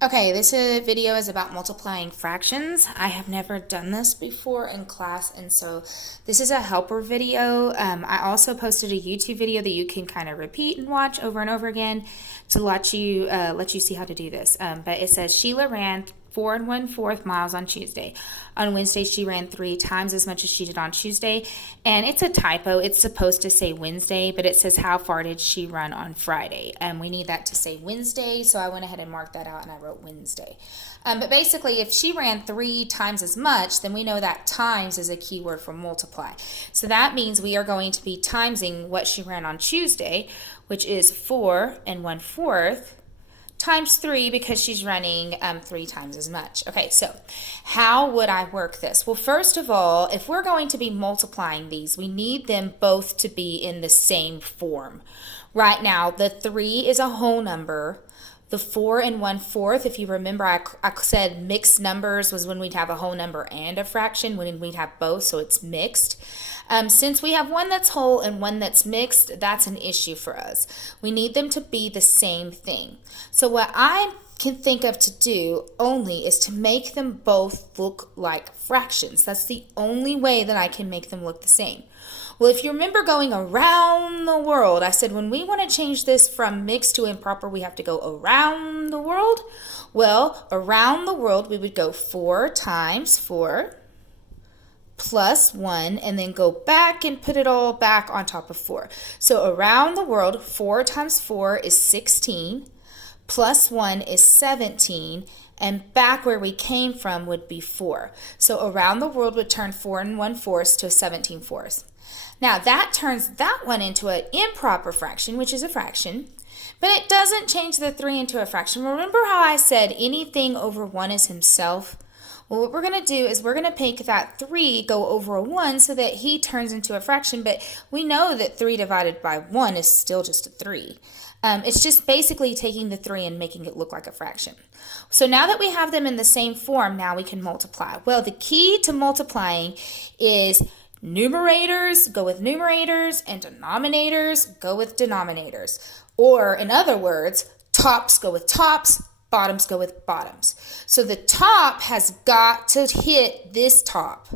Okay, this video is about multiplying fractions. I have never done this before in class, and so this is a helper video. I also posted a YouTube video that you can kind of repeat and watch over and over again to let you see how to do this. But it says Sheila ran 4 1/4 miles on Tuesday. On Wednesday, she ran 3 times as much as she did on Tuesday. And it's a typo. It's supposed to say Wednesday, but it says how far did she run on Friday? We need that to say Wednesday, so I went ahead and marked that out and I wrote Wednesday. But basically, if she ran 3 times as much, then we know that times is a keyword for multiply. So that means we are going to be timesing what she ran on Tuesday, which is 4 1/4 times 3 because she's running 3 times as much. Okay, so how would I work this? Well, first of all, if we're going to be multiplying these, we need them both to be in the same form. Right now, the 3 is a whole number. The 4 1/4, if you remember, I said mixed numbers was when we'd have a whole number and a fraction, when we'd have both, so it's mixed. Since we have one that's whole and one that's mixed, that's an issue for us. We need them to be the same thing. So what I can think of to do only is to make them both look like fractions. That's the only way that I can make them look the same. Well, if you remember going around the world, I said when we want to change this from mixed to improper, we have to go around the world. Well, around the world, we would go 4 times 4 plus 1, and then go back and put it all back on top of 4. So around the world, 4 times 4 is 16, plus 1 is 17, and back where we came from would be 4. So around the world would turn 4 1/4 to 17/4. Now that turns that one into an improper fraction, which is a fraction, but it doesn't change the 3 into a fraction. Remember how I said anything over 1 is himself? Well, what we're going to do is we're going to make that 3 go over a 1 so that he turns into a fraction, but we know that 3 divided by 1 is still just a 3. It's just basically taking the 3 and making it look like a fraction. So now that we have them in the same form, now we can multiply. Well, the key to multiplying is numerators go with numerators and denominators go with denominators. Or in other words, tops go with tops, bottoms go with bottoms. So the top has got to hit this top,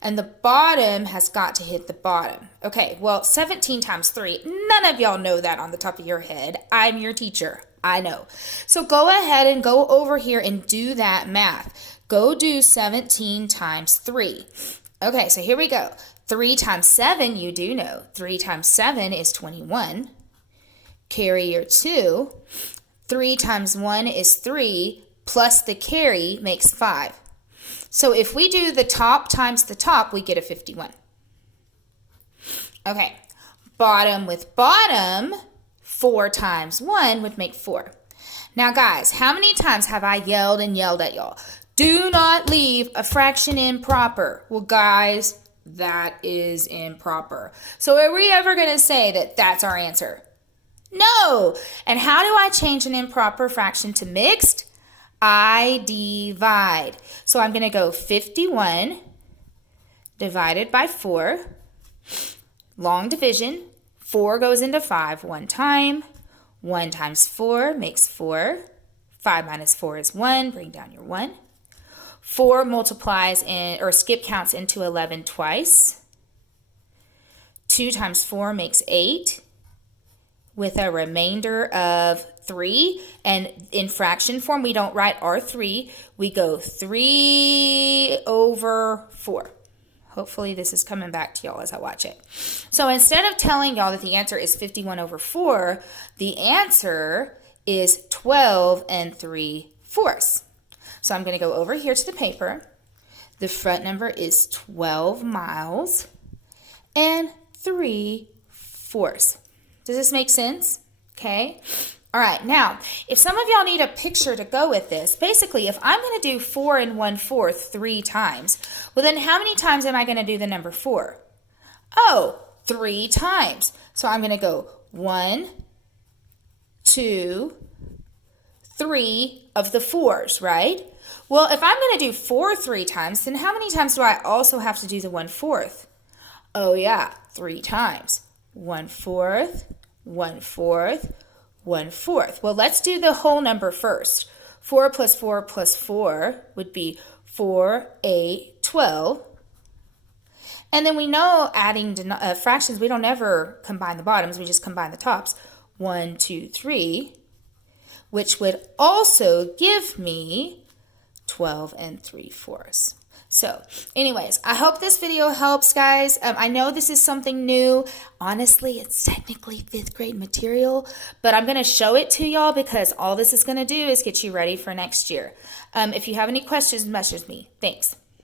and the bottom has got to hit the bottom. Okay, well, 17 times 3, none of y'all know that on the top of your head. I'm your teacher, I know. So go ahead and go over here and do that math. Go do 17 times 3. Okay, so here we go. 3 times 7, you do know. 3 times 7 is 21. Carry your 2. 3 times 1 is 3, plus the carry makes 5. So if we do the top times the top, we get a 51. Okay, bottom with bottom, 4 times 1 would make 4. Now guys, how many times have I yelled and yelled at y'all? Do not leave a fraction improper. Well guys, that is improper. So are we ever going to say that that's our answer? No. And how do I change an improper fraction to mixed? I divide. So I'm going to go 51 divided by 4. Long division. 4 goes into 5 one time. 1 times 4 makes 4. 5 minus 4 is 1. Bring down your 1. 4 multiplies or skip counts into 11 twice. 2 times 4 makes 8. With a remainder of 3, and in fraction form we don't write R3, we go 3 over 4. Hopefully this is coming back to y'all as I watch it. So instead of telling y'all that the answer is 51 over 4, the answer is 12 3/4. So I'm going to go over here to the paper. The front number is 12 miles and 3/4. Does this make sense? Okay. All right. Now, if some of y'all need a picture to go with this, basically, if I'm going to do 4 1/4 3 times, well, then how many times am I going to do the number 4? Oh, 3 times. So I'm going to go 1, 2, 3 of the 4s, right? Well, if I'm going to do 4 3 times, then how many times do I also have to do the 1/4? Oh, yeah, 3 times. 1/4, 1/4, 1/4. Well, let's do the whole number first. 4 plus 4 plus 4 would be 4, 8, 12. And then we know adding fractions, we don't ever combine the bottoms, we just combine the tops. 1, 2, 3, which would also give me 12 and 3/4. So anyways, I hope this video helps, guys. I know this is something new. Honestly, it's technically 5th grade material, but I'm going to show it to y'all because all this is going to do is get you ready for next year. If you have any questions, message me. Thanks.